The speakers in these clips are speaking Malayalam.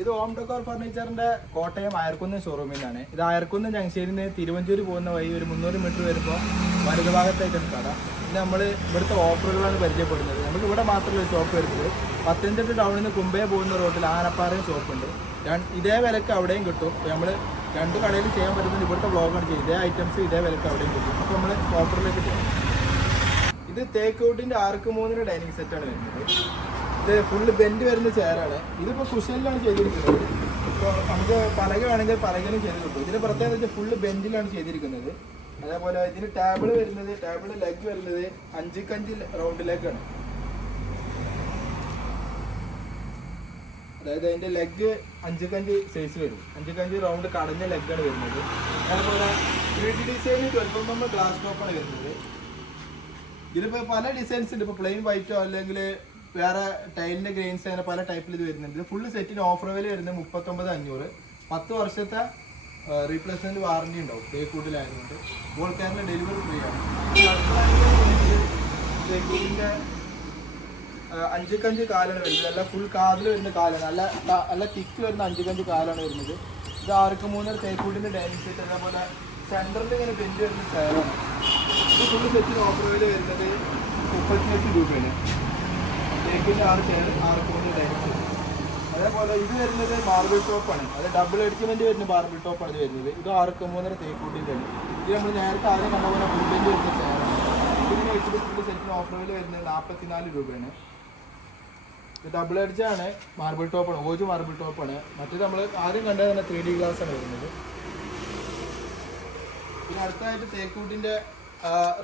ഇത് ഹോം ഡെക്കോർ ഫർണിച്ചറിന്റെ കോട്ടയം അയർക്കുന്ന് ഷോറൂമിൽ നിന്നാണ് ഇത് അയർക്കുന്ന് ജംഗ്ഷനിൽ നിന്ന് തിരുവഞ്ചൂർ പോകുന്ന വഴി ഒരു മുന്നൂറ് മീറ്റർ വരുമ്പോൾ വലതു ഭാഗത്തായിട്ടാണ് കട. ഇത് നമ്മൾ ഇവിടുത്തെ ഓഫറുകളാണ് പരിചയപ്പെടുന്നത്. നമുക്ക് ഇവിടെ മാത്രമല്ല ഷോപ്പ് വരുന്നത് പത്തനംതിട്ട ടൗണിൽ നിന്ന് കുമ്പേ പോകുന്ന റോഡിൽ ആനപ്പാറയും ഷോപ്പ് ഉണ്ട്. ഇതേ വിലക്ക് അവിടെയും കിട്ടും. നമ്മൾ രണ്ട് കടയിൽ ചെയ്യാൻ പറ്റുന്നത് ഇവിടുത്തെ വ്ലോഗാണ് ചെയ്യുന്നത്. ഇതേ ഐറ്റംസ് ഇതേ വിലക്ക് അവിടെയും കിട്ടും. അപ്പോൾ നമ്മൾ ഓഫറിലേക്ക് ചെയ്യാം ഇത് തേക്ക് ഔട്ടിന്റെ ആർക്ക് മൂന്നിന് ഡൈനിങ് സെറ്റാണ് വരുന്നത്. ഇത് ഫുള്ള് ബെൻഡ് വരുന്ന ചെയറാണ് ഇതിപ്പോൾ കുഷനിലാണ് ചെയ്തിരിക്കുന്നത്. ഇപ്പോൾ നമുക്ക് പലക വേണമെങ്കിൽ പലകയിലും ചെയ്ത് കിട്ടും. ഇതിന് പ്രത്യേകത വെച്ചാൽ ഫുള്ള് ബെൻഡിലാണ് ചെയ്തിരിക്കുന്നത്. അതേപോലെ ഇതിന് ടേബിൾ വരുന്നത് ടേബിൾ ലെഗ് വരുന്നത് അഞ്ചിക്കഞ്ച് റൗണ്ടിലേക്കാണ് അതായത് അതിന്റെ ലെഗ് അഞ്ചിക്കഞ്ച് സൈസ് വരും. അഞ്ചിക്കഞ്ച് റൗണ്ട് കടഞ്ഞ ലെഗാണ് വരുന്നത്. അതേപോലെ ത്രീ ഡിസൈനിൽ ട്വൽവ് എം ഗ്ലാസ് ടോപ്പാണ് വരുന്നത്. ഇതിലിപ്പോൾ പല ഡിസൈൻസ് ഉണ്ട്. ഇപ്പോൾ പ്ലെയിൻ വൈറ്റോ അല്ലെങ്കിൽ വേറെ ടൈലിന്റെ ഗ്രെയിൻസ് അങ്ങനെ പല ടൈപ്പിൽ ഇത് വരുന്നുണ്ട്. ഫുള്ള് സെറ്റിന് ഓഫർ വില വരുന്നത് മുപ്പത്തൊമ്പത് അഞ്ഞൂറ്. പത്ത് വർഷത്തെ റീപ്ലേസ്മെന്റ് വാറണ്ടി ഉണ്ടാവും. തേക്കൂട്ടിലായതുകൊണ്ട് ക്യാനിന്റെ ഡെലിവറി ഫ്രീ ആണ്. തേക്കൂട്ടിന്റെ അഞ്ചുക്കഞ്ച് കാലാണ് വരുന്നത്. അല്ല ഫുൾ കാതിൽ വരുന്ന കാലാണ്. അല്ല അല്ല തിക്ക് വരുന്ന അഞ്ചുക്കഞ്ച് കാലാണ് വരുന്നത്. ഇത് ആർക്ക് മൂന്നര തേക്കൂട്ടിന്റെ ഡൈനിങ് സെറ്റ് അതേപോലെ സെന്ററിൽ ഇങ്ങനെ ബെഞ്ച് വരുന്ന ചെയറാണ് ഇത് ഫുൾ സെറ്റിന് ഓഫർ വില വരുന്നത് മുപ്പത്തിയെട്ട് രൂപയാണ്. തേക്കിന്റെ ആറ് ചെയർ ആറ് ഡൈനിങ് സെറ്റ് അതേപോലെ ഇത് വരുന്നത് മാർബിൾ ടോപ്പാണ് അത് ഡബിൾ എഡ്ജ്മെന്റ് വരുന്ന മാർബിൾ ടോപ്പാണ് ഇത് വരുന്നത്. ഇത് ആർക്ക് മൂന്നര തേക്കൂട്ടിന്റെ ആണ് ഇത് നമ്മൾ നേരത്തെ ആദ്യം കണ്ട പോലെ ഫുഡിന്റെ വരുന്ന ചെയറാണ് ഇതിന് ഫുള്ള് സെറ്റിന് ഓഫറിൽ വരുന്നത് നാൽപ്പത്തിനാല് രൂപയാണ്. ഇത് ഡബിൾ അടിച്ചാണ് മാർബിൾ ടോപ്പാണ് ഓജ് മാർബിൾ ടോപ്പാണ് മറ്റേത് നമ്മൾ ആദ്യം കണ്ടത് തന്നെ ത്രീ ഡി ഗ്ലാസ് ആണ് വരുന്നത്. പിന്നെ അടുത്തായിട്ട് തേക്കൂട്ടിന്റെ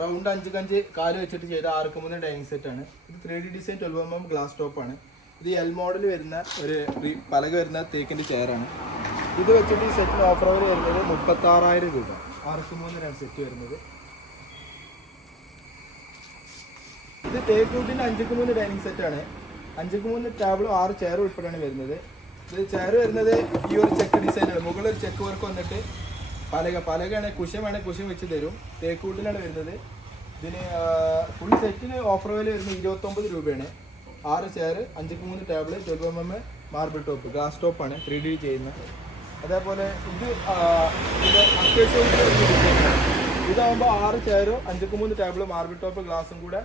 റൗണ്ട് അഞ്ച് കഞ്ച് കാൽ വെച്ചിട്ട് ചെയ്ത ആർക്ക് മൂന്ന് ഡൈനിങ് സെറ്റ് ആണ്. ഇത് three D design twelve M M glass ആണ്. ഇത് എൽ മോഡൽ വരുന്ന ഒരു പലക വരുന്ന തേക്കിന്റെ ചെയറാണ് ഇത് വെച്ചിട്ട് ഈ സെറ്റിന് ഓഫർ ഓവർ വരുന്നത് മുപ്പത്തി ആറായിരം രൂപ. ആർക്ക് മൂന്നിനാണ് സെറ്റ് വരുന്നത്. ഇത് തേക്കൂട്ടിന്റെ അഞ്ചുക്ക് മൂന്ന് ഡൈനിങ് സെറ്റ് ആണ്. അഞ്ചുക്ക് മൂന്ന് ടേബിളും ആറ് ചെയറും ഉൾപ്പെടെയാണ് വരുന്നത്. ഇത് ചെയർ വരുന്നത് ഈ ഒരു ചെക്ക് ഡിസൈനാണ് മുകളിൽ ചെക്ക് വർക്ക് വന്നിട്ട് പലക പലകയാണ് കുശം വേണമെങ്കിൽ കുശം വെച്ച് തരും. തേക്കൂട്ടിലാണ് വരുന്നത്. ഇതിന് ഫുൾ സെറ്റിന് ഓഫർ വില വരുന്നത് ഇരുപത്തൊമ്പത് രൂപയാണ്. ആറ് ചെയർ അഞ്ച് മൂന്ന് ടേബിൾ ചെറുപ്പം എം മാർബിൾ ടോപ്പ് ഗ്ലാസ് ടോപ്പാണ് ത്രീ ഡി ചെയ്യുന്ന അതേപോലെ ഇത് അത്യാവശ്യം ഇതാകുമ്പോൾ ആറ് ചെയറും അഞ്ച് മൂന്ന് ടേബിൾ മാർബിൾ ടോപ്പ് ഗ്ലാസും കൂടെ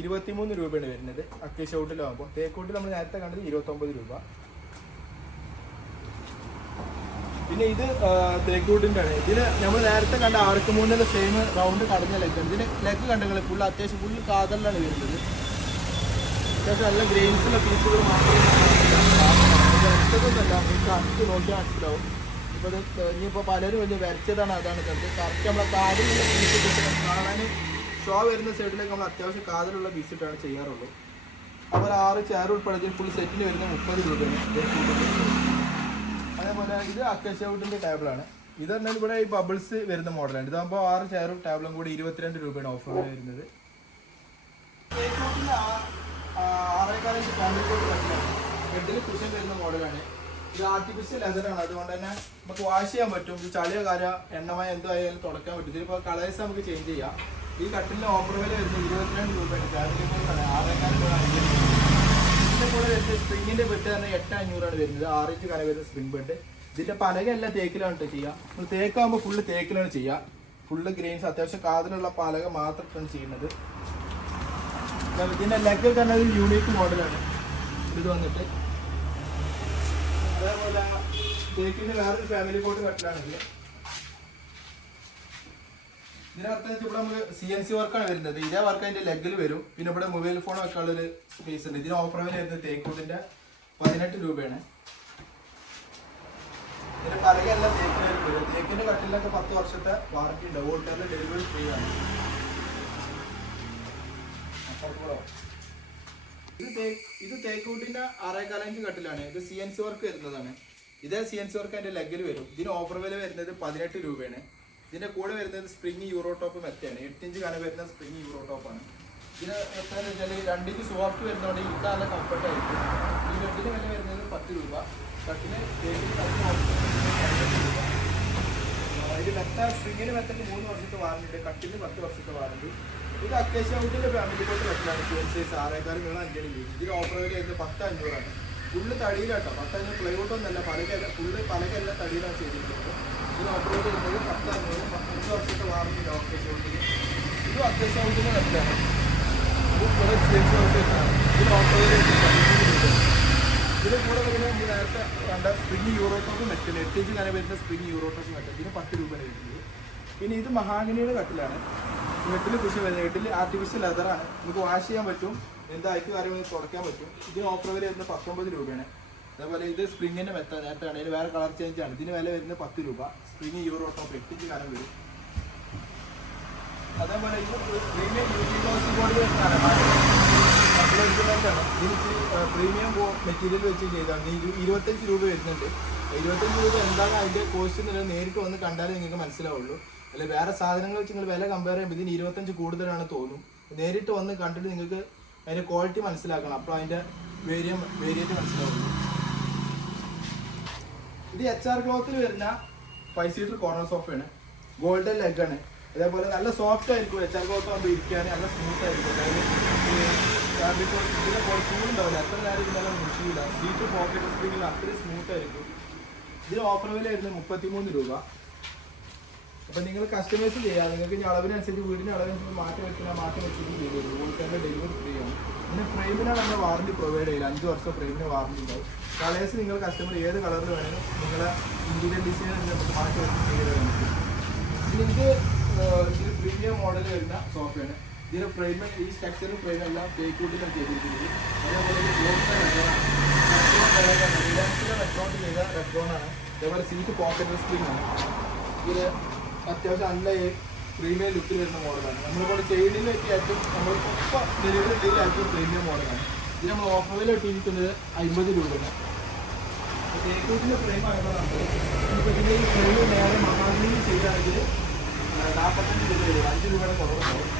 ഇരുപത്തിമൂന്ന് രൂപയാണ് വരുന്നത്. അക്കേഷ് ഔട്ടിലാകുമ്പോൾ തേക്കോട്ടിൽ നമ്മൾ നേരത്തെ കണ്ടത് ഇരുപത്തൊമ്പത് രൂപ. പിന്നെ ഇത് തേക്കൂട്ടിന്റെ ആണ്. ഇതിൽ നമ്മൾ നേരത്തെ കണ്ട ആർക്ക് മൂന്നിന്റെ സെയിം റൗണ്ട് കടഞ്ഞ ലെഗ് ഇതിന് ലെഗ് കണ്ടെങ്കിൽ ഫുൾ അത്യാവശ്യം ഫുൾ കാതലിലാണ് വരുന്നത്. അത്യാവശ്യം നല്ല ഗ്രെയിൻസുള്ള പീസുകൾ മാത്രമേ നിങ്ങൾക്ക് നോക്കിയാൽ മനസ്സിലാവും. ഇപ്പോൾ ഇത് ഇനിയിപ്പോൾ പലരും വലിയ വരച്ചതാണ് അതാണ് കണ്ടത്. കറക്റ്റ് നമ്മളെ കാതിലുള്ള പീസ് കാണാനും ഷോ വരുന്ന സൈഡിലേക്ക് നമ്മൾ അത്യാവശ്യം കാതിലുള്ള പീസ് ഇട്ടാണ് ചെയ്യാറുള്ളത്. അതുപോലെ ആറ് ചെയർ ഉൾപ്പെടുത്തി ഫുൾ സെറ്റിന് വരുന്ന മുപ്പത് രൂപയാണ്. അതേപോലെ ഇത് അക്കശൗട്ടിന്റെ ടേബിളാണ് ഇത് പറഞ്ഞാൽ ഇവിടെ ഈ ബബിൾസ് വരുന്ന മോഡലാണ് ഇതാകുമ്പോൾ ആറ് ചെയറും ടേബിളും കൂടി ഇരുപത്തിരണ്ട് രൂപയാണ് ഓഫർ വരുന്നത്. ബെഡിൽ കുഷൻ വരുന്ന മോഡലാണ് ഇത് ആർട്ടിഫിഷ്യൽ ലെതറാണ് അതുകൊണ്ട് തന്നെ നമുക്ക് വാഷ് ചെയ്യാൻ പറ്റും. ചളിയോ കാര എണ്ണമയ എന്തായാലും തുടക്കാൻ പറ്റും. ഇതിലിപ്പോൾ കളേഴ്സ് നമുക്ക് ചേഞ്ച് ചെയ്യാം. ഈ കട്ടിലിന് ഓഫർ വില വരുന്നത് ഇരുപത്തിരണ്ട് രൂപയാണ്. ഫാമിലി ഇതിന്റെ കൂടെ വരുന്നത് സ്പ്രിങ്ങിന്റെ ബെഡ് തന്നെ എട്ട് അഞ്ഞൂറാണ് വരുന്നത്. ആറ് ഇഞ്ച് കന വരുന്ന സ്പ്രിംഗ് ബെഡ് ഇതിന്റെ പലകയല്ല തേക്കിലാണ് കേട്ടോ ചെയ്യുക തേക്കാകുമ്പോൾ ഫുള്ള് തേക്കിലാണ് ചെയ്യുക ഫുള്ള് ഗ്രെയിൻസ് അത്യാവശ്യം കാതിലുള്ള പലക മാത്രമാണ് ചെയ്യുന്നത്. ഇതാ ഇതിന്റെ ലെഗ് തന്നെ ഒരു യൂണീക്ക് മോഡലാണ് ഇത് വന്നിട്ട്. അതേപോലെ തേക്കിന്റെ വേറൊരു ഫാമിലി കോട്ട് കട്ടിലാണെങ്കിൽ ഇതിനകത്ത് വെച്ച് ഇവിടെ നമുക്ക് സി എൻ സി വർക്കാണ് വരുന്നത്. ഇതേ വർക്ക് അതിന്റെ ലെഗിൽ വരും. പിന്നെ ഇവിടെ മൊബൈൽ ഫോൺ വെക്കാനുള്ള ഒരു സ്പേസ് ഉണ്ട്. ഇതിന് ഓഫർ വില വരുന്നത് തേക്കൂട്ടിന്റെ പതിനെട്ട് രൂപയാണ്. ഇതിന്റെ പറയല്ല തേക്കിന്റെ കട്ടിലൊക്കെ പത്ത് വർഷത്തെ വാറണ്ടി ഉണ്ട്. ഓൾട്ടറിന്റെ ഡെലിവറി ഫ്രീ ആണ്. ഇത് ഇത് തേക്കൂട്ടിന്റെ ആറേകാലഞ്ച് കട്ടിലാണ്. ഇത് സി എൻ സി വർക്ക് വരുന്നതാണ്. ഇതേ സി എൻ സി വർക്ക് അതിന്റെ ലെഗിൽ വരും. ഇതിന് ഓഫർ വില വരുന്നത് പതിനെട്ട് രൂപയാണ്. ഇതിന്റെ കൂടെ വരുന്നത് സ്പ്രിംഗ് യൂറോടോപ്പ് മെത്തയാണ് എട്ട് ഇഞ്ച് കന വരുന്ന സ്പ്രിംഗ് യൂറോ ആണ്. ഇതിന് എത്രയെന്ന് വെച്ചാൽ രണ്ടിഞ്ച് സോഫ്റ്റ് വരുന്നതുകൊണ്ട് ഇരിക്കാൻ നല്ല കംഫർട്ട് ആയിരിക്കും. ഈ ബെഡിന് വില വരുന്നത് പത്ത് രൂപ. രൂപ. ഇത് മെത്ത സ്പ്രിങ്ങിന് മെത്തക്ക് മൂന്ന് വർഷത്തെ വാറണ്ടി കട്ടിന് പത്ത് വർഷത്തെ വാറണ്ടി ഇത് അത്യാവശ്യം ഔട്ടിന്റെ ഫാമിലി കോട്ട് കട്ടിലാണ് സൈസ് ആറേക്കാർ നിങ്ങൾ അഞ്ചടി ഇതിന് ഓഫർ വില വരുന്നത് പത്ത് അഞ്ഞൂറാണ്. ഫുള്ള് തടിയിലാട്ടോ. പത്ത് അഞ്ഞൂറ് പ്ലൈവുഡ് ഒന്നല്ല. പലകല്ല ഫുള്ള് പലകല്ല തടിയിലാണ് ചെയ്തിട്ടുള്ളത് ഇത് ഓപ്പറേറ്റ് ചെയ്യുന്നത് പത്ത് അഞ്ഞൂറ് അഞ്ച് വർഷത്തെ വാറണ്ടി ഇത് അത്യാവശ്യം ഔട്ടിന് കറക്റ്റാണ് ഇത് കുറേ സ്റ്റേജ് ഔട്ടാണ് ഇത് ഓപ്പറേറ്റ് ഇതിന് കൂടെ വരുന്ന നമ്മൾ കണ്ട സ്പ്രിങ് യൂറോട്ടോപ്പ് മെറ്റൽ എട്ട് ഇഞ്ച് കന വരുന്ന സ്പ്രിങ് മെറ്റൽ ഇതിന് പത്ത് രൂപ വരുന്നത്. പിന്നെ ഇത് മഹാഗനിയുടെ കട്ടിലാണ്. വീട്ടിൽ കൃഷി വരുന്നത്. വീട്ടിൽ ആർട്ടിഫിഷ്യൽ ലെതറാണ് നമുക്ക് വാഷ് ചെയ്യാൻ പറ്റും. എന്താ അയക്ക് കാര്യങ്ങൾ തുടയ്ക്കാൻ പറ്റും. ഇതിന് ഓഫർ വില വരുന്നത് പത്തൊമ്പത് രൂപയാണ്. അതേപോലെ ഇത് സ്പ്രിങ്ങിന്റെ മെത്ത നേരത്തെ ആണ് വേറെ കളർ ചേഞ്ച് ആണ്. ഇതിന് വില വരുന്നത് പത്ത് രൂപ. സ്പ്രിങ് യൂറോ ടോപ്പ് എട്ടിഞ്ച് കാലം വരും. അതേപോലെ പ്രീമിയം പ്രീമിയം മെറ്റീരിയൽ വെച്ച് ചെയ്താണ് ഇരുപത്തഞ്ച് രൂപ വരുന്നുണ്ട്. ഇരുപത്തഞ്ച് രൂപ എന്താണ് അതിന്റെ കോസ്റ്റ് എന്നുള്ളത് നേരിട്ട് വന്ന് കണ്ടാലേ നിങ്ങൾക്ക് മനസ്സിലാവുള്ളൂ. അല്ലെ വേറെ സാധനങ്ങൾ വെച്ച് നിങ്ങൾ വില കമ്പയർ ചെയ്യുമ്പോൾ ഇതിന് ഇരുപത്തഞ്ച് കൂടുതലാണ് തോന്നും. നേരിട്ട് വന്ന് കണ്ടിട്ട് നിങ്ങൾക്ക് അതിന്റെ ക്വാളിറ്റി മനസ്സിലാക്കണം. അപ്പോൾ അതിന്റെ വേരിയം വേരിയന്റ് മനസ്സിലാവുള്ളൂ. ഇത് എച്ച് ആർ ക്ലോത്തിൽ വരുന്ന ഫൈവ് സീറ്റർ കോർണർ സോഫയാണ് ഗോൾഡൻ ലെഗ് ആണ്. അതേപോലെ നല്ല സോഫ്റ്റ് ആയിരിക്കും എച്ച് ആർ ക്ലോത്ത് ആകുമ്പോൾ ഇരിക്കാൻ നല്ല സ്മൂത്ത് ആയിരിക്കും. അതായത് ഇതിനെ പോലെ ചൂടുണ്ടാവില്ല. എത്ര നേരം ഇരുന്നാലും മുഷിയില്ല. സീറ്റ് പോക്കറ്റ് സ്പ്രിങ്ങിൽ അത്രയും സ്മൂത്ത് ആയിരിക്കും. ഇതിന് ഓഫർ വില വരുന്നത് മുപ്പത്തിമൂന്ന് രൂപ. അപ്പൊ നിങ്ങൾ കസ്റ്റമൈസ് ചെയ്യാം. നിങ്ങൾക്ക് ഇനി അളവിനനുസരിച്ച് വീടിന് അളവിനനുസരിച്ച് മാറ്റി വെക്കുന്ന മാറ്റി വെച്ചിട്ട് ചെയ്തു തരും. ഡെലിവറി ഫ്രീ ആണ്. പിന്നെ ഫ്രെയിമിനാണ് നമ്മൾ വാറണ്ടി പ്രൊവൈഡ് ചെയ്യുക അഞ്ച് വർഷം ഫ്രെയിമിന് വാറണ്ടി ഉണ്ടാവും. കളേഴ്സ് നിങ്ങൾ കസ്റ്റമർ ഏത് കളറിൽ വേണമെങ്കിലും നിങ്ങളെ ഇന്റീരിയർ ഡിസൈൻ നമുക്ക് മാറ്റി വെച്ച് ചെയ്ത് തരാൻ പറ്റും. ഇതിലേക്ക് ഇതിൽ പ്രീമിയം മോഡൽ വരുന്ന സോഫയാണ് ഇതിന് ഫ്രെയിം ഈ സ്ട്രക്ചറും ഫ്രെയിം എല്ലാം തേക്കൂട്ടിലാണ് ചെയ്തിരിക്കുന്നത്. അതേപോലെ ഇത് റിലാക്സിലെ റെക്രോണ്ട് ചെയ്ത അതേപോലെ സീറ്റ് പോക്കറ്റ് സ്ക്രീൻ ആണ്. ഇത് അത്യാവശ്യം നല്ല പ്രീമിയം ലുക്കിൽ വരുന്ന മോഡലാണ് നമ്മളിപ്പോൾ ചെയ്തിലേക്ക് ഏറ്റവും നമ്മൾ ഡെലിവറി ഏറ്റവും പ്രീമിയം മോഡലാണ് ഇത് നമ്മൾ ഓഫറിൽ ഇട്ടിരിക്കുന്നത് അമ്പത് രൂപയാണ് തേക്കൂട്ടിന്റെ ഫ്രെയിം ആയതാണ് ഇപ്പോൾ ഇതിന്റെ ഫ്രെയിം നേരെ ചെയ്യുകയാണെങ്കിൽ നാൽപ്പത്തഞ്ച് രൂപ അഞ്ച് രൂപയുടെ കുറവുണ്ടാവും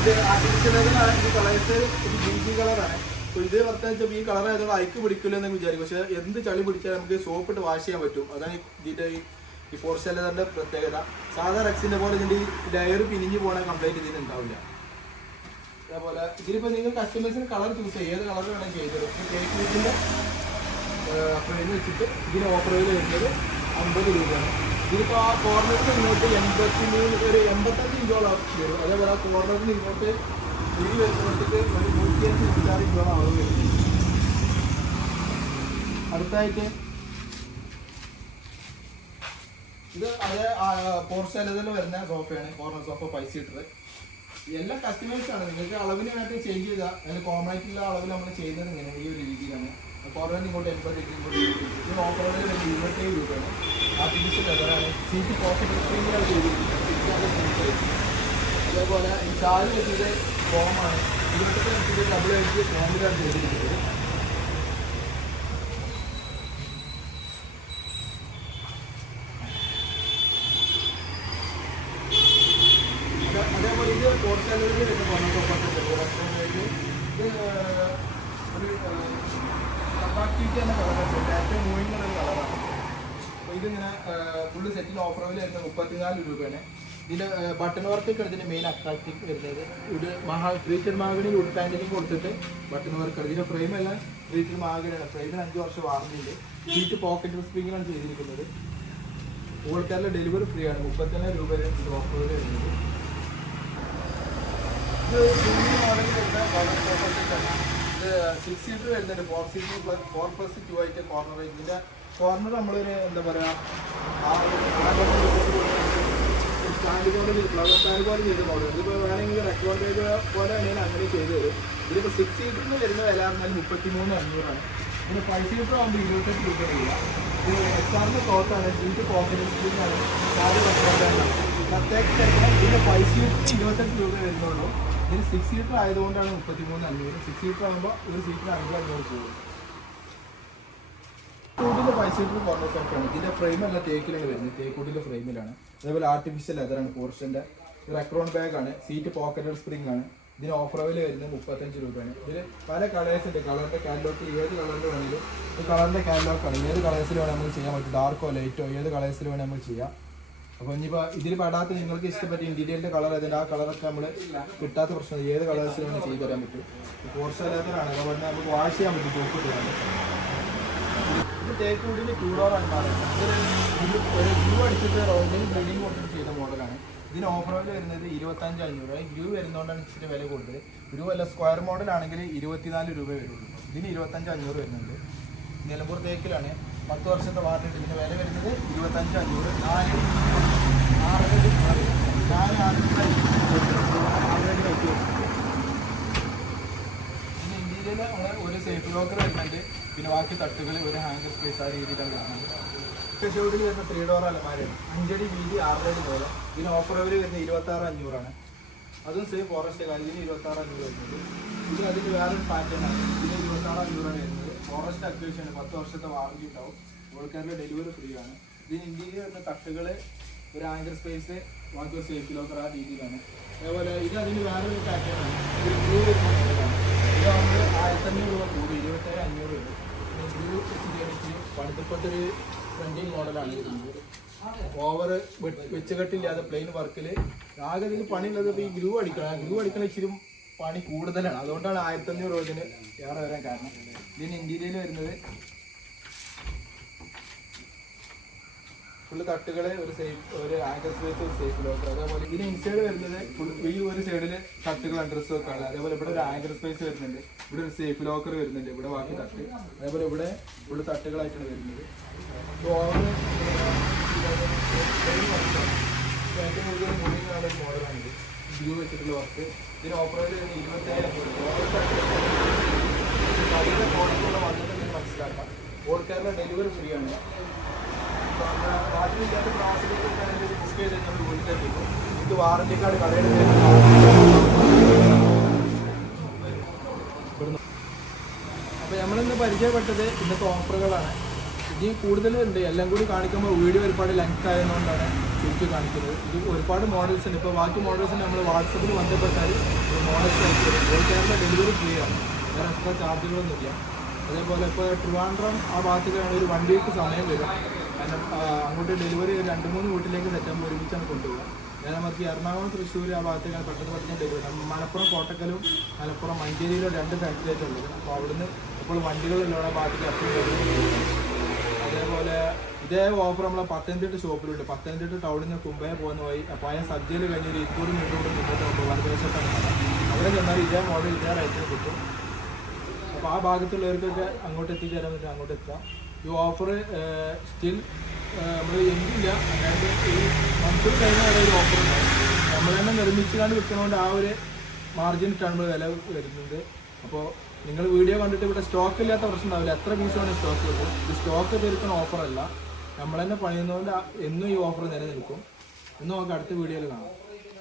ഇത് ആർട്ടിഫിഷ്യലാണ് ഈ കളേഴ്സ് ഒരു ബി ജി കളറാണ് അപ്പോൾ ഇത് വർത്താൻ ഈ കളർ ആയതുകൊണ്ട് അയക്ക് പിടിക്കില്ല എന്ന് വിചാരിക്കും. പക്ഷേ എന്ത് ചളി പിടിച്ചാൽ നമുക്ക് സോപ്പ് ഇട്ട് വാഷ് ചെയ്യാൻ പറ്റും. അതാണ് ഇതിന്റെ ഈ ഈ പോർച്ചലറിന്റെ പ്രത്യേകത? സാധാ റെക്സിന്റെ പോലെ ഇതിന്റെ ഈ ഡയർ പിരിഞ്ഞു പോകണ കംപ്ലൈന്റ് ഇതിന് ഉണ്ടാവില്ല. അതേപോലെ ഇതിലിപ്പോൾ നിങ്ങൾ കസ്റ്റമേഴ്സിന് കളർ ചൂസ് ചെയ്യുക ഏത് കളർ വേണമെങ്കിൽ ചെയ്തത് കേക്ക് ഫ്രെയിം വെച്ചിട്ട് ഇതിന് ഓഫർ ചെയ്ത് വരുന്നത് അമ്പത് രൂപയാണ്. ഇതിലിപ്പോൾ ആ കോർണറിന് ഇങ്ങോട്ട് എൺപത്തി മൂന്ന് ഒരു എൺപത്തഞ്ച് ഇഞ്ചോളം വരും. അതേപോലെ ആ കോർണറിന് ഇങ്ങോട്ട് ഈ വെച്ചിട്ട് ഒരു നൂറ്റിയഞ്ച് ഇരുപത്താറ് ഇഞ്ചോളം അളവ് വരും അടുത്തായിട്ട് ഇത് അതേ പോർച്ചലതിൽ വരുന്ന സോഫയാണ് കോർണർ സോഫ ഫൈവ് സീറ്റർ എല്ലാം കസ്റ്റമൈസ് ആണ്. നിങ്ങൾക്ക് അളവിന് വേണ്ടി ചേഞ്ച് ചെയ്താൽ അതിന് കോമൺ ആയിട്ടുള്ള അളവിൽ നമ്മൾ ചെയ്യുന്നത് ഇങ്ങനെ ഈ ഒരു രീതിയിലാണ്. കോർണർ ഇങ്ങോട്ട് എൺപത് ഡിഗ്രി ഇങ്ങോട്ട് ഇത് ഓഫറിൽ വരുന്നത് ഇരുപത്തേഴ് രൂപയാണ്. ആർട്ടിഫിഷ്യൽ ലെതറാണ് സീറ്റ് പോക്കറ്റ് സ്ക്രീനിലാണ് ചെയ്തിരിക്കുന്നത് അതേപോലെ ഈ ചാൽ വരുന്നത് ഫോമാണ് ഇരുപത്തെട്ട് ഡബിൾ എയ്റ്റ് ഫോമിലാണ് ചെയ്തിരിക്കുന്നത് അതെ- അതേപോലെ ഇത് പോർച്ചലറിൽ വരുന്ന കൊണ്ടൊക്കെ ഇത് ഒരു കപ്പാക്റ്റിവിറ്റി എന്ന കളറാണ് ഏറ്റവും മൂവിങ് ഉള്ള ഒരു കളറാണ് അപ്പോൾ ഇതിങ്ങനെ ഫുള്ള് സെറ്റിന് ഓഫർ വില വരുന്നത് മുപ്പത്തിനാല് രൂപയാണ്. ഇതിൽ ബട്ടൺ വർക്ക് ഒക്കെ ഇതിന്റെ മെയിൻ അട്രാക്റ്റീവ് വരുന്നത്. ഇവിടെ മഹാ ട്രീറ്റഡ് മാഗണി വുഡ് പാന്റിലേക്ക് കൊടുത്തിട്ട് ബട്ടൺ വർക്ക് ഇതിന്റെ ഫ്രെയിം എല്ലാം ട്രീറ്റഡ് മാഗണിയാണ്. ഫ്രെയിമിന് അഞ്ച് വർഷം വാറണ്ടി സീറ്റ് പോക്കറ്റ് സ്പ്രിങ്ങിലാണ് ചെയ്തിരിക്കുന്നത്. ഓൾക്കാരിലെ ഡെലിവറി ഫ്രീ ആണ്. മുപ്പത്തിനാല് രൂപ വരെ ഇത് ഓഫർ വരുന്നത്. ഇത് മോഡലിൽ വരുന്ന ഇത് സിക്സ് സീറ്റർ വരുന്നുണ്ട്. Four seater four plus two ആയിട്ട് കോർണർ ഇതിന്റെ കോർണർ നമ്മളൊരു എന്താ പറയാ ആ സ്റ്റാൻഡ് പോലെ സ്റ്റാൻഡ് പോലെ ചെയ്ത മോഡൽ ഇതിപ്പോൾ വേണമെങ്കിൽ റെക്കോർഡേജ് പോലെ വേണമെങ്കിൽ അങ്ങനെ ചെയ്തു തരും. ഇതിപ്പോൾ സിക്സ് സീറ്ററിന് വരുന്ന വില പറഞ്ഞാൽ മുപ്പത്തി മൂന്ന് അഞ്ഞൂറാണ്. പിന്നെ ഫൈവ് സീറ്റർ ആകുമ്പോൾ ഇരുപത്തെട്ട് രൂപ വരിക. ഇത് എക്സ് ആറിന്റെ ടോട്ടാണ് സീറ്റ് പോക്കറ്റ് കാറ് റെക്കോർഡാണ് പ്രത്യേക ഇതിന്റെ ഫൈവ് സീറ്റർ ഇരുപത്തെട്ട് രൂപ വരുന്നുള്ളൂ. ഇതിന് സിക്സ് സീറ്റർ ആയതുകൊണ്ടാണ് മുപ്പത്തിമൂന്ന് അഞ്ഞൂറ്. സിക്സ് സീറ്റർ ആകുമ്പോൾ ഒരു സീറ്റിന് അഞ്ച് അഞ്ഞൂറ് പോകും. തേക്കൂട്ടിന്റെ സീറ്റർ കോർണർ ഇതിന്റെ ഫ്രെയിം അല്ല തേക്കിലാണ് വരുന്നത്. തേക്കൂട്ടിന്റെ ഫ്രെയിമിലാണ് അതേപോലെ ആർട്ടിഫിഷ്യൽ ലെതറാണ് പോർഷന്റെ. റെക്രോൺ ബാഗ് ആണ് സീറ്റ് പോക്കറ്റഡ് സ്പ്രിംഗ് ആണ്. ഇതിന് ഓഫർ വില വരുന്നത് മുപ്പത്തഞ്ച് രൂപയാണ്. ഇതിൽ പല കളേഴ്സ് ഉണ്ട്. കളറിന്റെ കാറ്റലോഗ് ഏത് കളറിൽ വേണമെങ്കിലും ഈ കളറിന്റെ കാറ്റലോഗ് ആണ്. ഏത് കളേഴ്സിൽ വേണമെങ്കിൽ നമുക്ക് ചെയ്യാൻ പറ്റും. ഡാർക്കോ ലൈറ്റോ ഏത് കളേഴ്സിൽ വേണമെങ്കിൽ നമുക്ക് ചെയ്യാം. അപ്പോൾ ഇനിയിപ്പോൾ ഇതിൽ പെടാത്ത നിങ്ങൾക്ക് ഇഷ്ടപ്പെട്ട ഇന്റീരിയറിന്റെ കളർ അതിന്റെ ആ കളറൊക്കെ നമ്മൾ കിട്ടാത്ത പ്രശ്നം ഏത് കളേഴ്സിൽ വേണമെങ്കിൽ ചെയ്തു തരാൻ പറ്റും. കോർസ് ലെതറാണ് അതുപോലെ നമുക്ക് വാഷ് ചെയ്യാൻ പറ്റും. സോപ്പ് ഇട്ടുകൊണ്ട് ഇത് തേക്ക് ഡോർ ആണ് ഒരു ഗ്ലൂ അടിച്ചിട്ട് റോഡിൽ ബ്ലീഡിങ് കൊടുത്തിട്ട് ചെയ്ത മോഡലാണ് ഇതിന് ഓഫർ വരുന്നത് ഇരുപത്തഞ്ച് അഞ്ഞൂറ്. ഗ്ലൂ വരുന്നതുകൊണ്ടാണ് ഇച്ചിരി വില കൂടുതൽ ഗ്രൂ അല്ല സ്ക്വയർ മോഡൽ ആണെങ്കിൽ ഇരുപത്തിനാല് രൂപ വരുള്ളൂ. ഇതിന് ഇരുപത്തഞ്ച് അഞ്ഞൂറ് വരുന്നുണ്ട്. നിലമ്പൂർ തേക്കിലാണ്. പത്ത് വർഷത്തെ വാറണ്ടി ഇതിന്റെ വില വരുന്നത് ഇരുപത്തഞ്ച് അഞ്ഞൂറ്. നാല് ആറടി നാല് ഇന്ത്യയിൽ ഒരു സേഫ് ലോക്കർ വരുന്നുണ്ട്. പിന്നെ ബാക്കി തട്ടുകൾ ഒരു ഹാങ്കർ സ്പേസ് ആ രീതിയിലാണ് കാണുന്നത് ഷോട്ടിൽ വരുന്ന ത്രീ ഡോർ അലമാരയാണ്. അഞ്ചടി വീതി ആറടി പോലെ ഇതിന് ഓഫർ അവർ വരുന്നത് ഇരുപത്തി ആറ് അഞ്ഞൂറാണ്. അതും സെയിം ഫോറസ്റ്റ് ഇതിന് ഇരുപത്തി ആറ് അഞ്ഞൂറ് വരുന്നത് ഇത് അതിന് വേറൊരു പാറ്റേൺ ആണ്. ഇതിന് ഇരുപത്തി ആറ് അഞ്ഞൂറാണ് വരുന്നത്. ഫോറസ്റ്റ് അക്വേഷൻ പത്ത് വർഷത്തെ വാറണ്ടി ഉണ്ടാവും. ആൾക്കാരുടെ ഡെലിവറി ഫ്രീ ആണ്. ഇതിന് ഇന്ത്യയിൽ വരുന്ന തട്ടുകൾ ഒരു ആങ്കർ സ്പേസ് ബാക്കി സേഫ്റ്റി ലോക്കർ ആ രീതിയിലാണ്. അതേപോലെ ഇത് അതിന് വേറൊരു പാറ്റേൺ ആണ്. ഇത് ആയിരത്തി ആയിരത്തഞ്ഞൂറ് രൂപ കൂടി. ഇരുപത്തേഴ് അഞ്ഞൂറ് വരും. ബ്ലൂ പണിതപ്പത്തെ ഒരു ട്രെൻഡിങ് മോഡലാണ് ഓവർ വെച്ചുകെട്ടില്ലാതെ പ്ലെയിൻ വർക്കിൽ ആകെ ഇതിന് പണിയുള്ളത് ഈ ഗ്രൂ അടിക്കണം. ആ ഗ്രൂ അടിക്കണ ഇച്ചിരി പണി കൂടുതലാണ്. അതുകൊണ്ടാണ് ആയിരത്തഞ്ഞൂറ് രൂപത്തിന് ഏറെ വരാൻ കാരണം. ഇതിന് ഇന്ത്യയിൽ വരുന്നത് ഫുള്ള് കട്ടുകൾ ഒരു സേഫ് ഒരു ആങ്കർ സ്പേസ് ഒരു സേഫ് ലോക്ക് അതേപോലെ ഇതിന് ഇൻസൈഡ് വരുന്നത് ഫുൾ ഈ ഒരു സൈഡിൽ കട്ടുകൾ അഡ്രസ് വെക്കാണ് അതേപോലെ ഇവിടെ ഒരു ആങ്കർ സ്പേസ് വരുന്നുണ്ട്. ഇവിടെ ഒരു സേഫ് ലോക്കർ വരുന്നുണ്ട്. ഇവിടെ ബാക്കി തട്ട്. അതേപോലെ ഇവിടെ ഫുള്ള് തട്ടുകളായിട്ടാണ് വരുന്നത്. ഏറ്റവും ബ്ലൂ വെച്ചിട്ടുള്ള ഓപ്പറേറ്റ് ചെയ്യുന്ന ഡെലിവറി ഫ്രീ ആണ്. അപ്പോൾ നമ്മളിന്ന് പരിചയപ്പെട്ടത് ഇന്നത്തെ ഓഫറുകളാണ്. ഇനി കൂടുതലുണ്ട്. എല്ലാം കൂടി കാണിക്കുമ്പോൾ വീഡിയോ ഒരുപാട് ലെങ്ത് ആയതുകൊണ്ടാണ് ചുരുക്കി കാണിക്കുന്നത്. ഇത് ഒരുപാട് മോഡൽസ് ഉണ്ട്. ഇപ്പോൾ ബാക്കി മോഡൽസിന് നമ്മൾ വാട്സപ്പിൽ ബന്ധപ്പെട്ടാൽ മോഡൽസ് അയച്ചു ഡെലിവറി ഫ്രീ ആണ്. വേറെ എക്സ്ട്രാ ചാർജുകളൊന്നുമില്ല അതേപോലെ ഇപ്പോൾ ട്രിവാൻഡ്രം ആ ഭാഗത്തിലാണ് ഒരു വൺ വീക്ക് സമയം വരും കാരണം അങ്ങോട്ട് ഡെലിവറി രണ്ട് മൂന്ന് വീട്ടിലേക്ക് സെറ്റാകുമ്പോൾ ഒരുമിച്ചാണ് കൊണ്ടുപോകുക ഞാൻ നമുക്ക് എറണാകുളം തൃശ്ശൂർ ആ ഭാഗത്തേക്കാണ് പെട്ടെന്ന് പെട്ടെന്ന് ഡെലിവറി മലപ്പുറം കോട്ടക്കലും മലപ്പുറം മഞ്ചേരിയിലും രണ്ട് ഫാക്ടറിയായിട്ടുള്ളത് അപ്പോൾ അവിടുന്ന് ഇപ്പോൾ വണ്ടികളിലുള്ള ആ ഭാഗത്തേക്ക് അതേപോലെ ഇതേ ഓഫർ നമ്മളെ പത്തനംതിട്ട ഷോപ്പിലുണ്ട് പത്തനംതിട്ട ടൗണിൽ നിന്ന് കുമ്പയെ പോകുന്ന വഴി പഴയ സബ്ജയിൽ കഴിഞ്ഞ് ഒരു ഇരുപത് മിനിറ്റ് കൊണ്ട് മുന്നോട്ട് വലതുവശത്താണ്. അവിടെ ചെന്നാൽ ഇതേ മോഡൽ ഇതേ റേറ്റിന് കിട്ടും. അപ്പോൾ ആ ഭാഗത്തുള്ളവർക്കൊക്കെ അങ്ങോട്ട് എത്തിച്ചേരാൻ പറ്റും അങ്ങോട്ട് എത്താം. ഈ ഓഫർ സ്റ്റിൽ നമ്മൾ എന്തില്ല. അതായത് ഈ മൺസൂൺ കഴിഞ്ഞ ഒരു ഓഫർ നമ്മൾ തന്നെ നിർമ്മിച്ച് കണ്ട് വിൽക്കുന്നതുകൊണ്ട് ആ ഒരു മാർജിൻ ഇട്ടാണ് നമ്മൾ വില വരുന്നത്. അപ്പോൾ നിങ്ങൾ വീഡിയോ കണ്ടിട്ട് ഇവിടെ സ്റ്റോക്ക് ഇല്ലാത്ത പ്രശ്നം ഉണ്ടാവില്ല. എത്ര പീസ് വേണം സ്റ്റോക്ക് കിട്ടും ഇത് സ്റ്റോക്ക് തീർക്കുന്ന ഓഫറല്ല നമ്മൾ തന്നെ പണിയുന്നതുകൊണ്ട് എന്നും ഈ ഓഫർ നിലനിൽക്കും. എന്ന് നമുക്ക് അടുത്ത വീഡിയോയിൽ കാണാം.